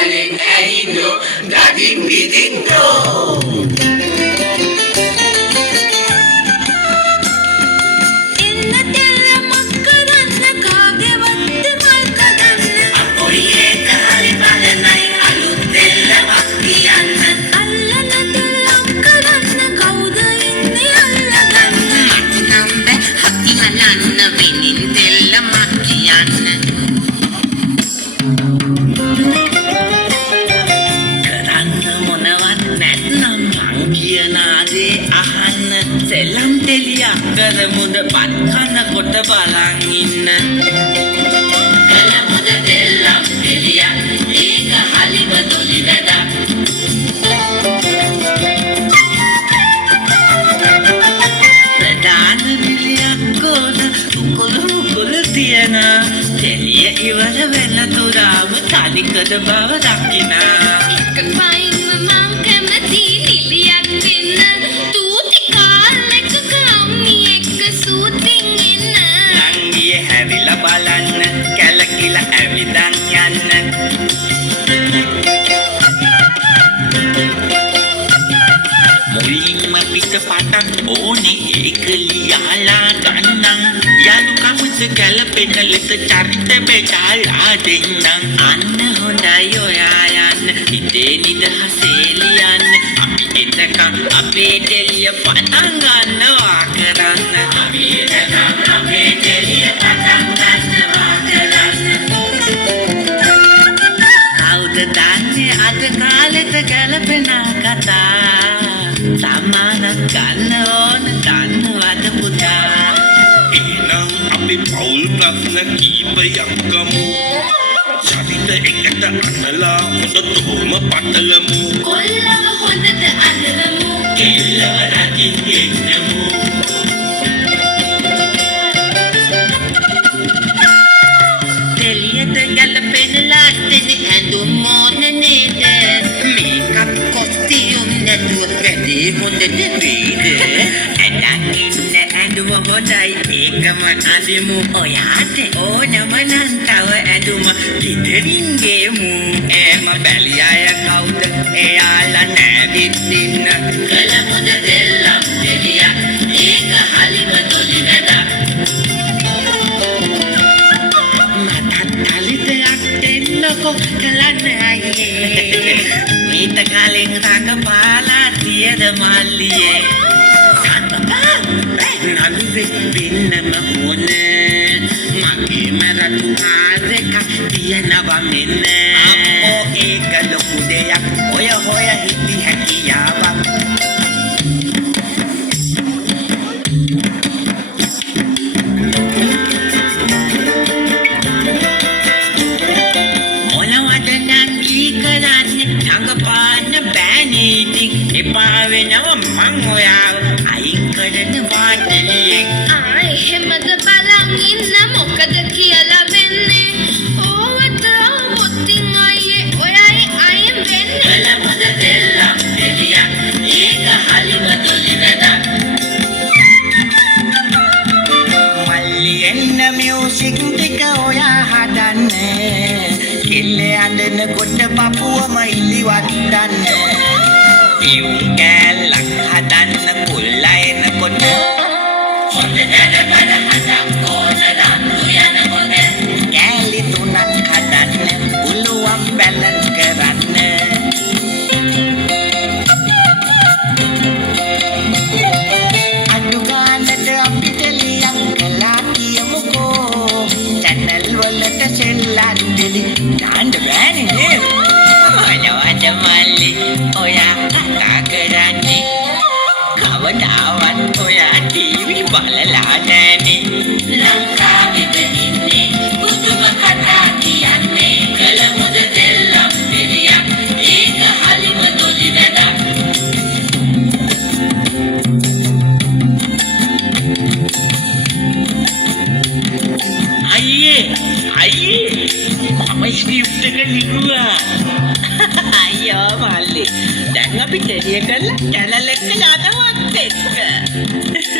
කැලෙන් ඇහිඳෝ දකින් විදින්නෝ සෙල්ලම් තෙලියක් කරමුද පත් කන කොට බලන් ඉන්න කලමුද දෙල්ලම් තෙලියක් ඒක හලිව දොලි වැදක් ප්‍රධාන නිලියක් කොන උකුල තියන තෙලිය ඉවර වෙන තුරාම තනිකද බව දකිනා එකපයින්ම මං කැමති නිලියක් වෙන්න හැරිලා බලන්න කැලකිලා ඇවිදන් යන්න මුලින්ම පිට පටක් ඕනේ ඒක ලියාලා ගන්නම් යාළුකමස ගැලපෙන ලෙස චරිත බෙදාලා දෙන්නම් අන්න හොඳයි ඔයා යන්න හිතේ නිදහසේ ලියන්න අපි එතකන් අපේ දෙලිය පටන් ගන්නවා කරන්න අපි එතකන් අපේ දෙලිය පටන් ගන්නවා කරන්න කවුද දන්නේ අද කාලෙට ගැලපෙන කතා සම්මානත් ගන්න ඕන දන්නවද පුතා එහෙනම් අපි පවුල් ප්‍රශ්න කීපයක් ගමු චරිත එකට අනලා හොඳටම පටලමු කොල්ලව හොඳට අඳලමු කෙල්ලව රකින් ගෙන්නමු දෙලියට ගැලපෙන ලාස්ටෙනි ඇඳුම් ඕන නේද මේකප් කොස්ටියුම් නැතුව වැඩේ හොඳ නෙවෙයිද ඇඳන් ඉන්න ඇඳුම හොඳයි ඒකම අඳිමු ඔයාට ඕනම නම් තව ඇඳුම ගෙදරින් ගෙමු එම බැලි අය කවුද එයාලා නැවිත් ඉන්න කලමුද දෙල්ලම් දෙලියක් ඒක හලිව දොලි වැදක් ko kalana aye meeta kalen raga pala tiyada malliye sanna naluve binnama hone mage maratu aadeka tiyanawa menne ammo eka loku deyak hoya hoya hitti hakiyawa එපා වෙනව මං ඔයාව අයින් කරන වාටලියෙන් එහෙමද බලන් ඉන්න මොකද කියලා වෙන්නේ ඕවට මුත්තින් අයියේ ඔයයි අයින් වෙන්නේ කලමුද දෙල්ලම් දෙලියක් ඒක හලිව දොලි වැදක් මල්ලි එන්න මියුසික් ටික ඔයා හදන්නේ කෙල්ලේ අඬන කොට පපුවම ඉලිවට්ටන්නේ ඉවුන් කැල්ලක් හදන්න කුල්ලා එනකොට හොඳ දැනබල හදක් ඕන රන්දු යනකොට කැලි තුනක් හදන්න උළුවන් බැලන්ස් කරන්න අඩු ගානට අපි දෙලියක් කළා කියමුකෝ චැනල් වලට සෙල්ලම් දෙලි දාන්න බෑනේ නේද මොනවද මල්ලි ඔයා කරන්නේ කවදාවත් ඔයා ටීවී බලලා නැනේ ලංකාවෙද ඉන්නේ පුදුම කතා කියන්නේ කලමුද දෙල්ලම් දෙලියක් ඒක හලිම දොලි වැදක් අයියේ මම ස්ක්‍රිප්ට් එක ලිව්වා අයියෝ මල්ලි දැන් අපි දෙලිය කරලා කැලලෙක්ක යනවත් එක්ක